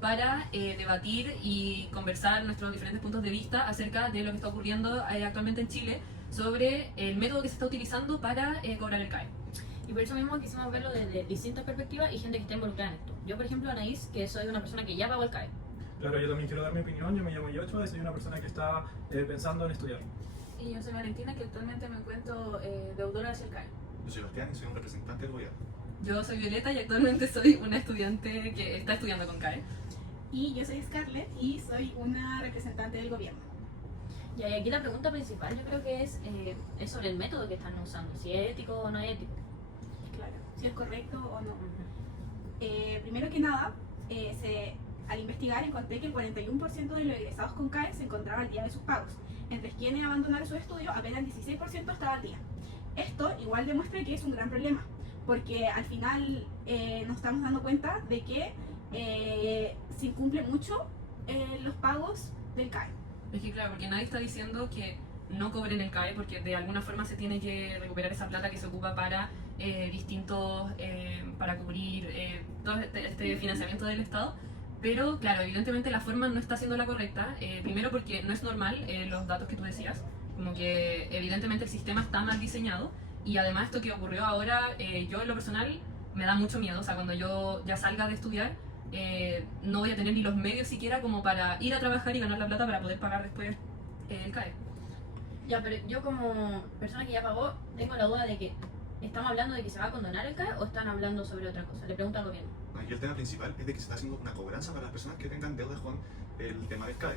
para debatir y conversar nuestros diferentes puntos de vista acerca de lo que está ocurriendo actualmente en Chile sobre el método que se está utilizando para cobrar el CAE. Y por eso mismo quisimos verlo desde distintas perspectivas y gente que está involucrada en esto. Yo, por ejemplo, Anaís, que soy una persona que ya pagó el CAE. Claro, yo también quiero dar mi opinión. Yo me llamo Yochoa y soy una persona que está pensando en estudiar. Y yo soy Valentina, que actualmente me encuentro deudora hacia el CAE. Yo soy Bastián y soy un representante del gobierno. Yo soy Violeta y actualmente soy una estudiante que está estudiando con CAE. Y yo soy Scarlett y soy una representante del gobierno. Y aquí la pregunta principal yo creo que es sobre el método que están usando, si es ético o no es ético. Claro, si es correcto o no. Primero que nada, al investigar encontré que el 41% de los egresados con CAE se encontraba al día de sus pagos. Entre quienes abandonaron sus estudios, apenas el 16% estaba al día. Esto igual demuestra que es un gran problema, porque al final nos estamos dando cuenta de que se incumplen mucho los pagos del CAE. Es que claro, porque nadie está diciendo que no cobren el CAE, porque de alguna forma se tiene que recuperar esa plata que se ocupa para para cubrir todo este financiamiento del Estado. Pero claro, evidentemente la forma no está siendo la correcta, primero porque no es normal los datos que tú decías, como que evidentemente el sistema está mal diseñado, y además esto que ocurrió ahora, yo en lo personal me da mucho miedo, o sea, cuando yo ya salga de estudiar, no voy a tener ni los medios siquiera como para ir a trabajar y ganar la plata para poder pagar después el CAE. Ya, pero yo como persona que ya pagó, tengo la duda de que ¿estamos hablando de que se va a condonar el CAE o están hablando sobre otra cosa? Le pregunto al gobierno. Aquí el tema principal es de que se está haciendo una cobranza para las personas que tengan deudas con el tema del CAE.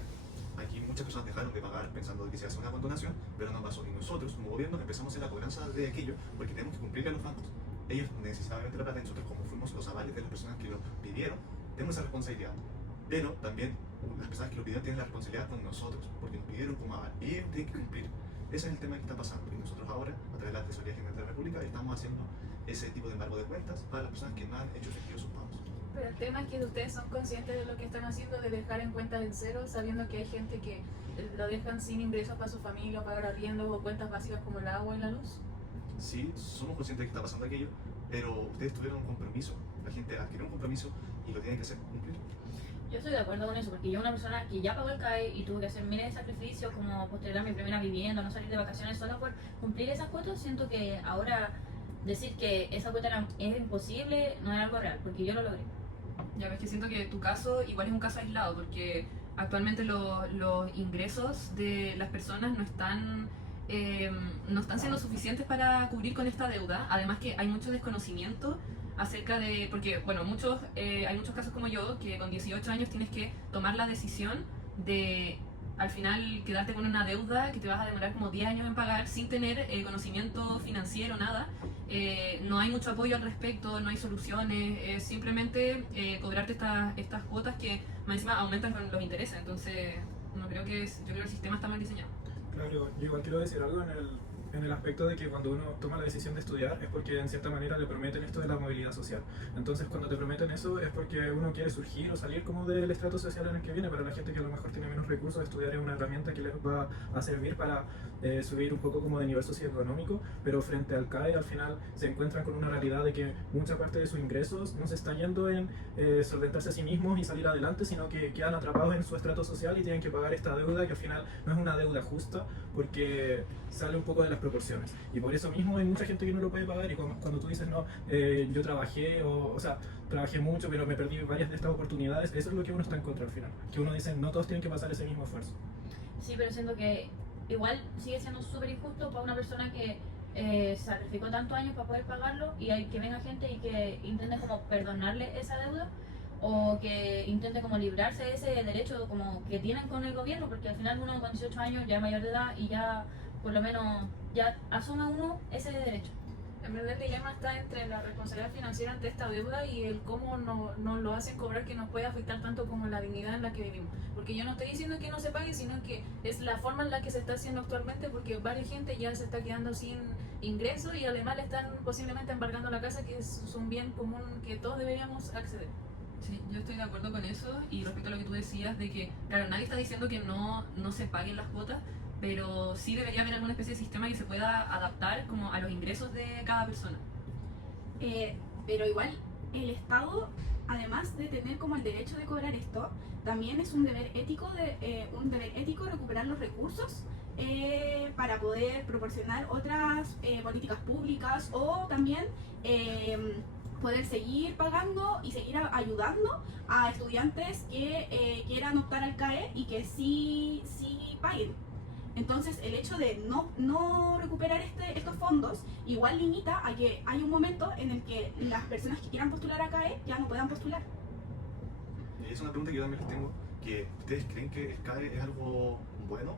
Aquí muchas personas dejaron de pagar pensando que se hace una condonación, pero no pasó. Y nosotros, como gobierno, empezamos a hacer la cobranza de aquello porque tenemos que cumplirle a los bancos. Ellos necesitaban la plata y nosotros, como fuimos los avales de las personas que lo pidieron, tenemos esa responsabilidad. Pero también las personas que lo pidieron tienen la responsabilidad con nosotros, porque nos pidieron como aval. Y ellos tienen que cumplir. Ese es el tema que está pasando. Y nosotros ahora, a través de la Tesorería General de la República, estamos haciendo ese tipo de embargo de cuentas para las personas que no han hecho efectivo sus pagos. Pero el tema es que ustedes son conscientes de lo que están haciendo, de dejar en cuentas en cero, sabiendo que hay gente que lo dejan sin ingresos para su familia, pagar arriendo o cuentas básicas como el agua y la luz. Sí, somos conscientes de que está pasando aquello, pero ustedes tuvieron un compromiso. La gente adquirió un compromiso y lo tienen que hacer cumplir. Yo estoy de acuerdo con eso, porque yo una persona que ya pagó el CAE y tuve que hacer miles de sacrificios como postergar mi primera vivienda, no salir de vacaciones solo por cumplir esas cuotas, siento que ahora decir que esa cuota es imposible no es algo real, porque yo lo logré. Ya ves que siento que tu caso igual es un caso aislado, porque actualmente los ingresos de las personas no están siendo suficientes para cubrir con esta deuda. Además que hay mucho desconocimiento acerca de, porque bueno, hay muchos casos como yo, que con 18 años tienes que tomar la decisión de al final quedarte con una deuda que te vas a demorar como 10 años en pagar sin tener conocimiento financiero, nada. No hay mucho apoyo al respecto, no hay soluciones, simplemente cobrarte estas cuotas que más encima aumentan con los intereses. Entonces, yo creo que el sistema está mal diseñado. Claro, yo igual quiero decir algo en el aspecto de que cuando uno toma la decisión de estudiar es porque en cierta manera le prometen esto de la movilidad social. Entonces cuando te prometen eso es porque uno quiere surgir o salir como del estrato social en el que viene. Para la gente que a lo mejor tiene menos recursos, estudiar es una herramienta que les va a servir para subir un poco como de nivel socioeconómico, pero frente al CAE al final se encuentran con una realidad de que mucha parte de sus ingresos no se está yendo en solventarse a sí mismos y salir adelante, sino que quedan atrapados en su estrato social y tienen que pagar esta deuda que al final no es una deuda justa porque sale un poco de las proporciones. Y por eso mismo hay mucha gente que no lo puede pagar, y cuando tú dices, no, yo trabajé, o sea, trabajé mucho, pero me perdí varias de estas oportunidades, eso es lo que uno está en contra al final. Que uno dice, no todos tienen que pasar ese mismo esfuerzo. Sí, pero siento que igual sigue siendo súper injusto para una persona que sacrificó tantos años para poder pagarlo y hay que venga gente y que intente como perdonarle esa deuda o que intente como librarse de ese derecho como que tienen con el gobierno, porque al final uno con 18 años ya es mayor de edad y ya por lo menos ya asume uno ese derecho. En verdad el dilema está entre la responsabilidad financiera ante esta deuda y el cómo nos lo hacen cobrar, que nos puede afectar tanto como la dignidad en la que vivimos. Porque yo no estoy diciendo que no se pague, sino que es la forma en la que se está haciendo actualmente, porque varias gente ya se está quedando sin ingresos y además le están posiblemente embargando la casa, que es un bien común que todos deberíamos acceder. Sí, yo estoy de acuerdo con eso, y respecto a lo que tú decías de que, claro, nadie está diciendo que no se paguen las cuotas, pero sí debería haber alguna especie de sistema que se pueda adaptar como a los ingresos de cada persona. Pero igual el Estado además de tener como el derecho de cobrar esto, también es un deber ético recuperar los recursos para poder proporcionar otras políticas públicas o también poder seguir pagando y seguir ayudando a estudiantes que quieran optar al CAE y que sí paguen. Entonces el hecho de no recuperar estos fondos igual limita a que hay un momento en el que las personas que quieran postular a CAE ya no puedan postular. Y es una pregunta que yo también les tengo, que ¿ustedes creen que el CAE es algo bueno?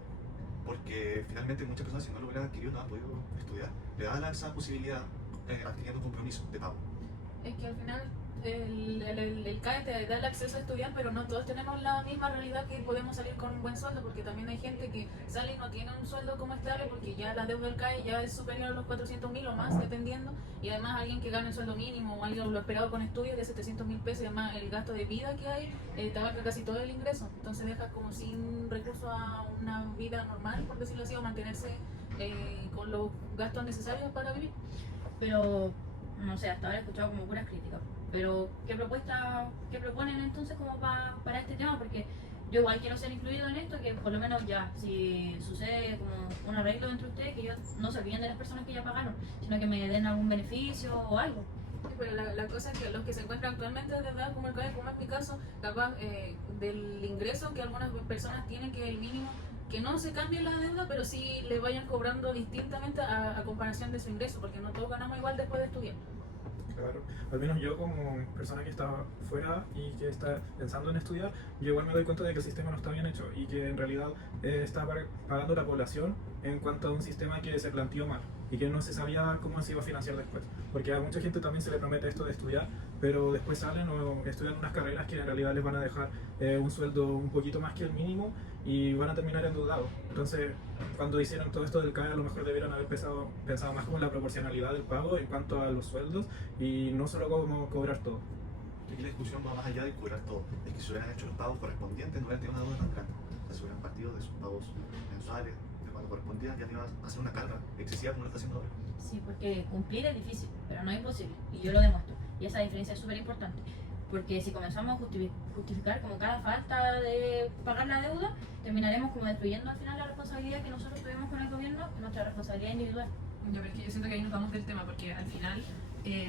Porque finalmente muchas personas, si no lo hubieran adquirido, no han podido estudiar. Le da esa posibilidad adquiriendo un compromiso de pago. Es que al final el CAE te da el acceso a estudiar, pero no todos tenemos la misma realidad que podemos salir con un buen sueldo, porque también hay gente que sale y no tiene un sueldo como estable porque ya la deuda del CAE ya es superior a los 400.000 o más, dependiendo, y además alguien que gana el sueldo mínimo o alguien lo esperado con estudios de 700.000 pesos y además el gasto de vida que hay, te abarca casi todo el ingreso, entonces deja como sin recursos a una vida normal, por decirlo así, o mantenerse con los gastos necesarios para vivir. Pero, no sé, hasta ahora he escuchado como puras críticas. Pero, ¿qué proponen entonces como para este tema? Porque yo igual quiero ser incluido en esto, que por lo menos ya, si sucede como un arreglo entre ustedes, que ellos no se olviden de las personas que ya pagaron, sino que me den algún beneficio o algo. Sí, pero la cosa es que los que se encuentran actualmente de edad como el CAE, como es mi caso, capaz del ingreso que algunas personas tienen, que es el mínimo, que no se cambie la deuda, pero sí le vayan cobrando distintamente a comparación de su ingreso, porque no todos ganamos igual después de estudiar. Claro, al menos yo como persona que está fuera y que está pensando en estudiar, yo igual me doy cuenta de que el sistema no está bien hecho y que en realidad está pagando la población en cuanto a un sistema que se planteó mal y que no se sabía cómo se iba a financiar después. Porque a mucha gente también se le promete esto de estudiar, pero después salen o estudian unas carreras que en realidad les van a dejar un sueldo un poquito más que el mínimo y van a terminar endeudados. Entonces, cuando hicieron todo esto del CAE, a lo mejor debieron haber pensado más como en la proporcionalidad del pago en cuanto a los sueldos y no solo como cobrar todo. Aquí la discusión va más allá de cobrar todo. Es que si hubieran hecho los pagos correspondientes, no hubieran tenido una deuda tan grande. O sea, si hubieran partido de sus pagos mensuales, de cuando correspondían, ya no iba a ser una carga excesiva como lo está haciendo ahora. Sí, porque cumplir es difícil, pero no es imposible. Y yo lo demuestro. Y esa diferencia es súper importante. Porque si comenzamos a justificar como cada falta de pagar la deuda, terminaremos como destruyendo al final la responsabilidad que nosotros tuvimos con el gobierno, nuestra responsabilidad individual. Ya, pero es que yo siento que ahí nos vamos del tema, porque al final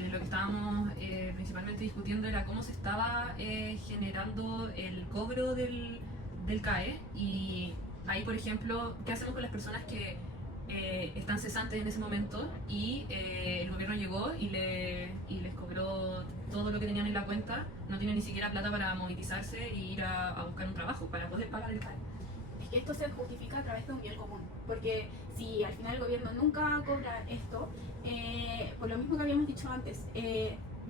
lo que estábamos principalmente discutiendo era cómo se estaba generando el cobro del CAE, y ahí, por ejemplo, ¿qué hacemos con las personas que están cesantes en ese momento y el gobierno llegó y les cobró todo lo que tenían en la cuenta, no tienen ni siquiera plata para movilizarse e ir a buscar un trabajo para poder pagar el CAE? Es que esto se justifica a través de un bien común, porque si al final el gobierno nunca cobra esto, por lo mismo que habíamos dicho antes,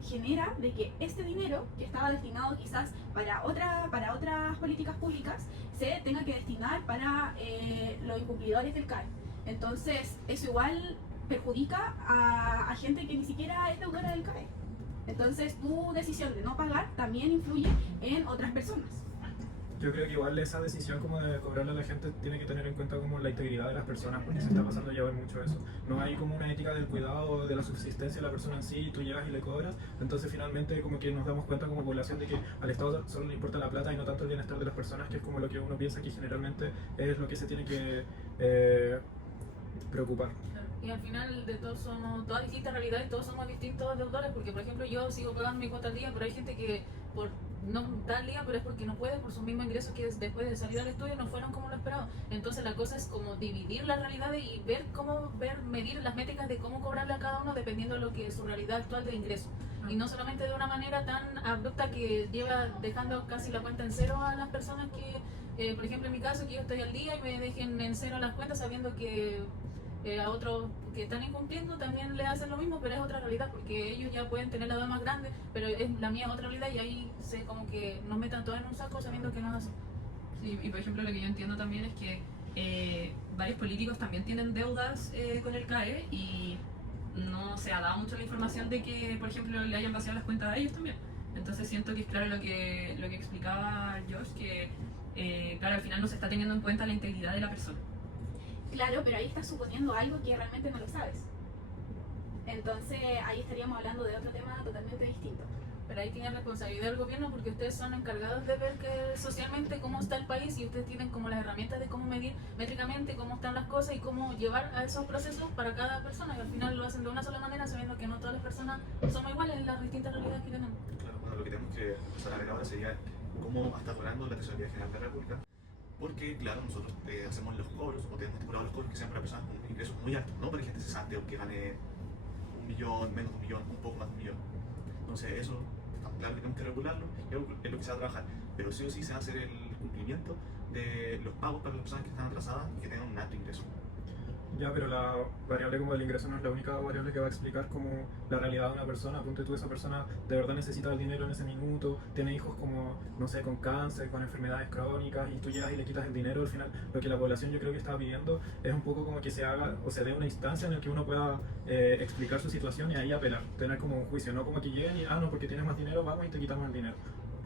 genera de que este dinero que estaba destinado quizás para otras políticas públicas se tenga que destinar para los incumplidores del CAE. Entonces eso igual perjudica a gente que ni siquiera es deudora del CAE. Entonces tu decisión de no pagar también influye en otras personas. Yo creo que igual esa decisión como de cobrarle a la gente tiene que tener en cuenta como la integridad de las personas, porque se está pasando ya mucho eso. No hay como una ética del cuidado de la subsistencia de la persona en sí, tú llegas y le cobras, entonces finalmente como que nos damos cuenta como población de que al Estado solo le importa la plata y no tanto el bienestar de las personas, que es como lo que uno piensa que generalmente es lo que se tiene que preocupar. Y al final de todos somos todas distintas realidades, todos somos distintos deudores, porque por ejemplo yo sigo pagando mi cuota al día, pero hay gente que por no da al día, pero es porque no puede por sus mismos ingresos, que después de salir al estudio no fueron como lo esperado. Entonces la cosa es como dividir las realidades y medir las métricas de cómo cobrarle a cada uno dependiendo de lo que es su realidad actual de ingreso. Y no solamente de una manera tan abrupta que lleva dejando casi la cuenta en cero a las personas que, por ejemplo en mi caso, que yo estoy al día y me dejen en cero las cuentas sabiendo que a otros que están incumpliendo también le hacen lo mismo, pero es otra realidad, porque ellos ya pueden tener la deuda más grande, pero es la mía otra realidad, y ahí se como que nos metan todo en un saco sabiendo que no es así. Sí, y por ejemplo lo que yo entiendo también es que varios políticos también tienen deudas con el CAE y no se ha dado mucho la información de que, por ejemplo, le hayan vaciado las cuentas a ellos también. Entonces siento que es claro lo que explicaba Josh, que claro, al final no se está teniendo en cuenta la integridad de la persona. Claro, pero ahí estás suponiendo algo que realmente no lo sabes. Entonces ahí estaríamos hablando de otro tema totalmente distinto. Pero ahí tiene responsabilidad el gobierno porque ustedes son encargados de ver que socialmente cómo está el país y ustedes tienen como las herramientas de cómo medir métricamente cómo están las cosas y cómo llevar a esos procesos para cada persona y al final lo hacen de una sola manera sabiendo que no todas las personas somos iguales en las distintas realidades que tenemos. Claro, bueno, lo que tenemos que empezar a ver ahora sería cómo está cobrando la Tesorería General de la República. Porque, claro, nosotros hacemos los cobros o tenemos estipulados los cobros que sean para personas con ingresos muy altos, no para gente cesante o que gane 1 millón, menos de 1 millón, un poco más de 1 millón. Entonces, eso, claro que tenemos que regularlo y es lo que se va a trabajar. Pero sí o sí se va a hacer el cumplimiento de los pagos para las personas que están atrasadas y que tengan un alto ingreso. Ya, pero la variable como el ingreso no es la única variable que va a explicar como la realidad de una persona. Ponte tú, esa persona de verdad necesita el dinero en ese minuto, tiene hijos como, no sé, con cáncer, con enfermedades crónicas, y tú llegas y le quitas el dinero. Al final, lo que la población yo creo que está pidiendo es un poco como que se haga o se dé una instancia en la que uno pueda explicar su situación y ahí apelar, tener como un juicio, no como que lleguen y, no, porque tienes más dinero, vamos y te quitamos el dinero.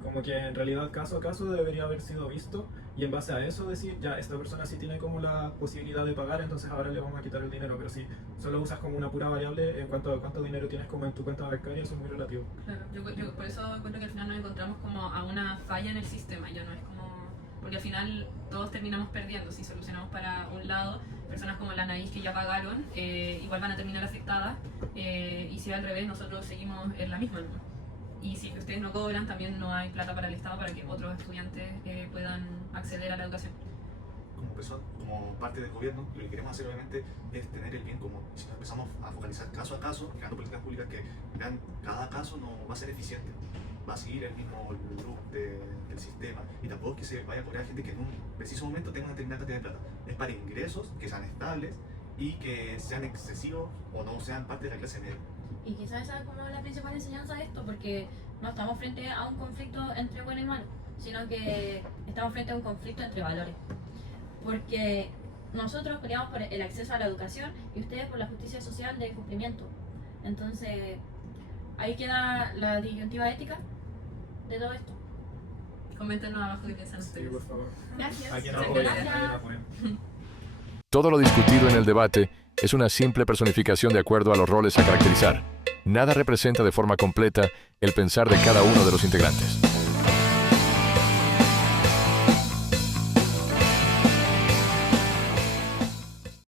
Como que en realidad caso a caso debería haber sido visto y en base a eso decir, ya, esta persona sí tiene como la posibilidad de pagar, entonces ahora le vamos a quitar el dinero. Pero si solo usas como una pura variable en cuanto a cuánto dinero tienes como en tu cuenta bancaria, eso es muy relativo. Claro, yo por eso encuentro que al final nos encontramos como a una falla en el sistema, ya no es como... Porque al final todos terminamos perdiendo, si solucionamos para un lado, personas como la Anaís que ya pagaron, igual van a terminar afectadas, y si al revés nosotros seguimos en la misma, ¿no? Y si ustedes no cobran, también no hay plata para el Estado para que otros estudiantes puedan acceder a la educación. Como parte del gobierno, lo que queremos hacer obviamente es tener el bien común. Si nos empezamos a focalizar caso a caso, creando políticas públicas que vean cada caso, no va a ser eficiente. Va a seguir el mismo loop del sistema y tampoco es que se vaya a cobrar gente que en un preciso momento tenga una determinada cantidad de plata. Es para ingresos que sean estables y que sean excesivos o no sean parte de la clase media. Y quizás esa es como la principal enseñanza de esto, porque no estamos frente a un conflicto entre bueno y malo, sino que estamos frente a un conflicto entre valores. Porque nosotros peleamos por el acceso a la educación y ustedes por la justicia social de cumplimiento. Entonces, ahí queda la disyuntiva ética de todo esto. Coméntenos abajo qué piensan Sí, ustedes. por favor. Gracias. Alguien Muchas apoya, gracias. alguien apoya. Todo lo discutido en el debate es una simple personificación de acuerdo a los roles a caracterizar. Nada representa de forma completa el pensar de cada uno de los integrantes.